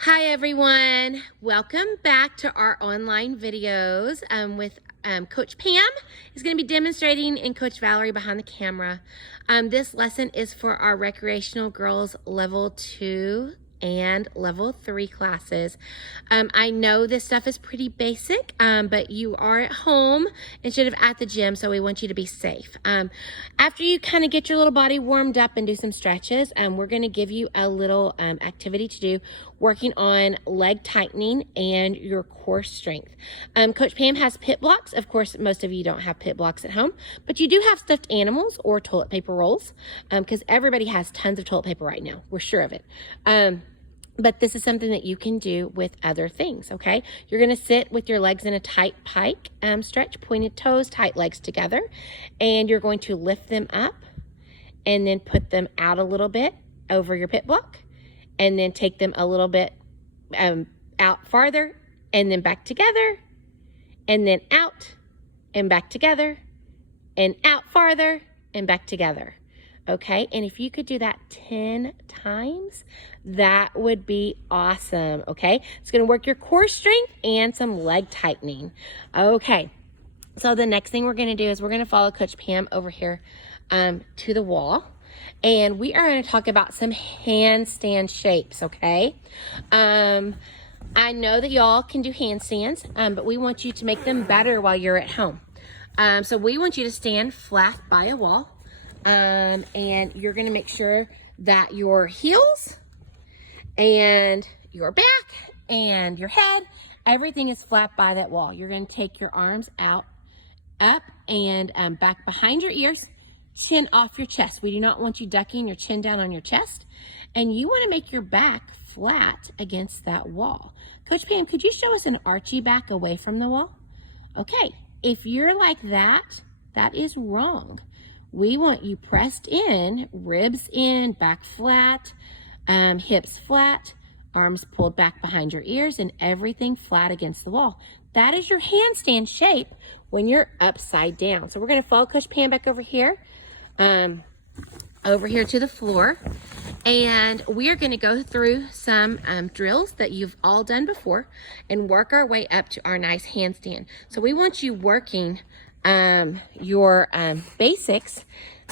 Hi everyone, welcome back to our online videos with Coach Pam is going to be demonstrating and Coach Valerie behind the camera. This lesson is for our Recreational Girls Level 2 and Level 3 classes. I know this stuff is pretty basic, but you are at home instead of at the gym, so we want you to be safe. After you kind of get your little body warmed up and do some stretches, we're going to give you a little activity to do working on leg tightening and your core strength. Coach Pam has pit blocks. Of course, most of you don't have pit blocks at home, but you do have stuffed animals or toilet paper rolls because everybody has tons of toilet paper right now. We're sure of it. But this is something that you can do with other things, okay? You're gonna sit with your legs in a tight pike stretch, pointed toes, tight legs together, and you're going to lift them up and then put them out a little bit over your pit block, and then take them a little bit out farther, and then back together, and then out, and back together, and out farther, and back together. Okay, and if you could do that 10 times, that would be awesome, okay? It's gonna work your core strength and some leg tightening. Okay, so the next thing we're gonna do is we're gonna follow Coach Pam over here to the wall, and we are gonna talk about some handstand shapes, okay? I know that y'all can do handstands, but we want you to make them better while you're at home. So we want you to stand flat by a wall. And you're going to make sure that your heels and your back and your head, everything is flat by that wall. You're going to take your arms out, up, and back behind your ears, chin off your chest. We do not want you ducking your chin down on your chest. And you want to make your back flat against that wall. Coach Pam, could you show us an archy back away from the wall? Okay, if you're like that, that is wrong. We want you pressed in, ribs in, back flat, hips flat, arms pulled back behind your ears, and everything flat against the wall. That is your handstand shape when you're upside down. So we're going to follow Coach Pam back over here to the floor. And we are going to go through some drills that you've all done before and work our way up to our nice handstand. So we want you working your basics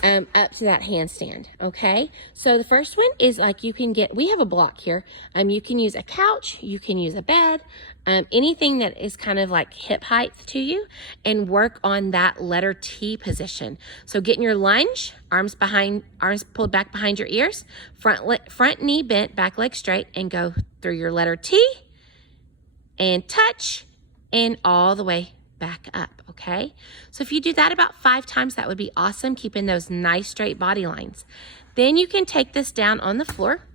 up to that handstand, okay? So the first one is like we have a block here. You can use a couch, you can use a bed, anything that is kind of like hip height to you, and work on that letter T position. So get in your lunge, arms pulled back behind your ears, front knee bent, back leg straight, and go through your letter T and touch and all the way back up, okay? So if you do that about 5 times, that would be awesome, keeping those nice straight body lines. Then you can take this down on the floor,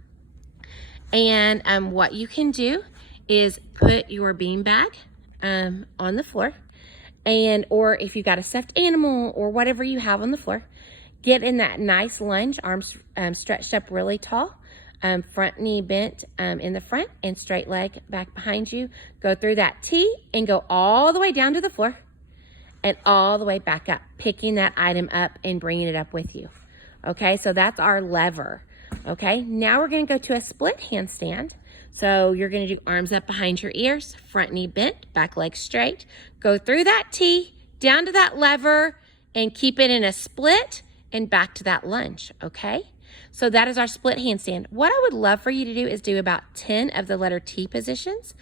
and what you can do is put your bean bag on the floor, or if you got a stuffed animal or whatever you have on the floor, get in that nice lunge, arms stretched up really tall, front knee bent in the front, and straight leg back behind you. Go through that T and go all the way down to the floor and all the way back up, picking that item up and bringing it up with you. Okay, so that's our lever. Okay, now we're going to go to a split handstand. So you're going to do arms up behind your ears, front knee bent, back leg straight. Go through that T, down to that lever, and keep it in a split and back to that lunge, okay? So that is our split handstand. What I would love for you to do is do about 10 of the letter T positions,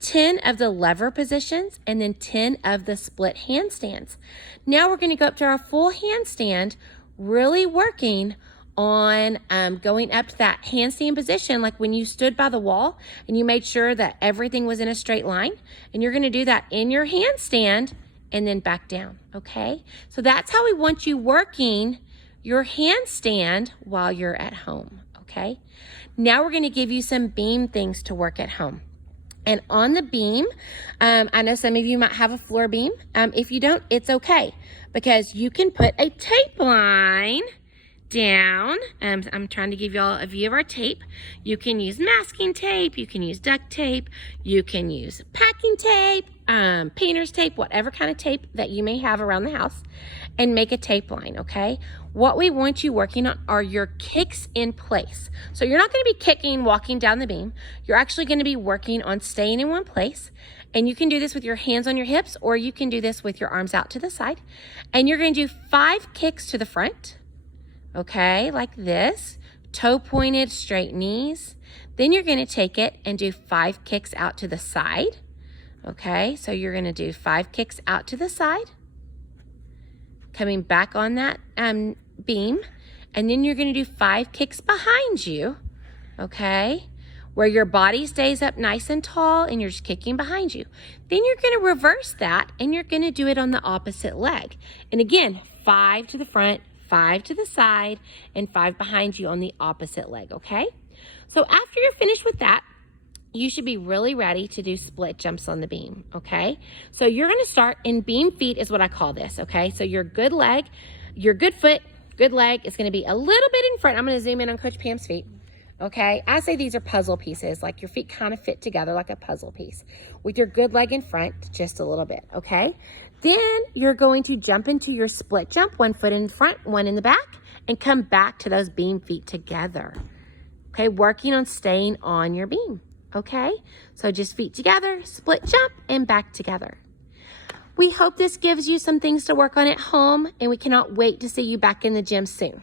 10 of the lever positions, and then 10 of the split handstands. Now we're going to go up to our full handstand, really working on going up to that handstand position like when you stood by the wall and you made sure that everything was in a straight line. And you're going to do that in your handstand and then back down, okay? So that's how we want you working your handstand while you're at home, okay? Now we're going to give you some beam things to work at home. And on the beam, I know some of you might have a floor beam. If you don't, it's okay, because you can put a tape line down. I'm trying to give y'all a view of our tape. You can use masking tape, you can use duct tape, you can use packing tape, painter's tape, whatever kind of tape that you may have around the house. and make a tape line, okay? What we want you working on are your kicks in place. So you're not gonna be kicking, walking down the beam. You're actually gonna be working on staying in one place. And you can do this with your hands on your hips, or you can do this with your arms out to the side. And you're gonna do 5 kicks to the front, okay, like this. Toe pointed, straight knees. Then you're gonna take it and do 5 kicks out to the side. Okay, so you're gonna do 5 kicks out to the side, coming back on that beam, and then you're gonna do 5 kicks behind you, okay, where your body stays up nice and tall and you're just kicking behind you. Then you're gonna reverse that and you're gonna do it on the opposite leg. And again, 5 to the front, 5 to the side, and 5 behind you on the opposite leg, okay? So after you're finished with that, you should be really ready to do split jumps on the beam, okay? So you're gonna start in beam feet is what I call this, okay? So your good leg, your good foot, good leg is gonna be a little bit in front. I'm gonna zoom in on Coach Pam's feet, okay? I say these are puzzle pieces, like your feet kind of fit together like a puzzle piece with your good leg in front just a little bit, okay? Then you're going to jump into your split jump, 1 foot in front, 1 in the back, and come back to those beam feet together, okay? Working on staying on your beam. Okay, so just feet together, split jump, and back together. We hope this gives you some things to work on at home, and we cannot wait to see you back in the gym soon.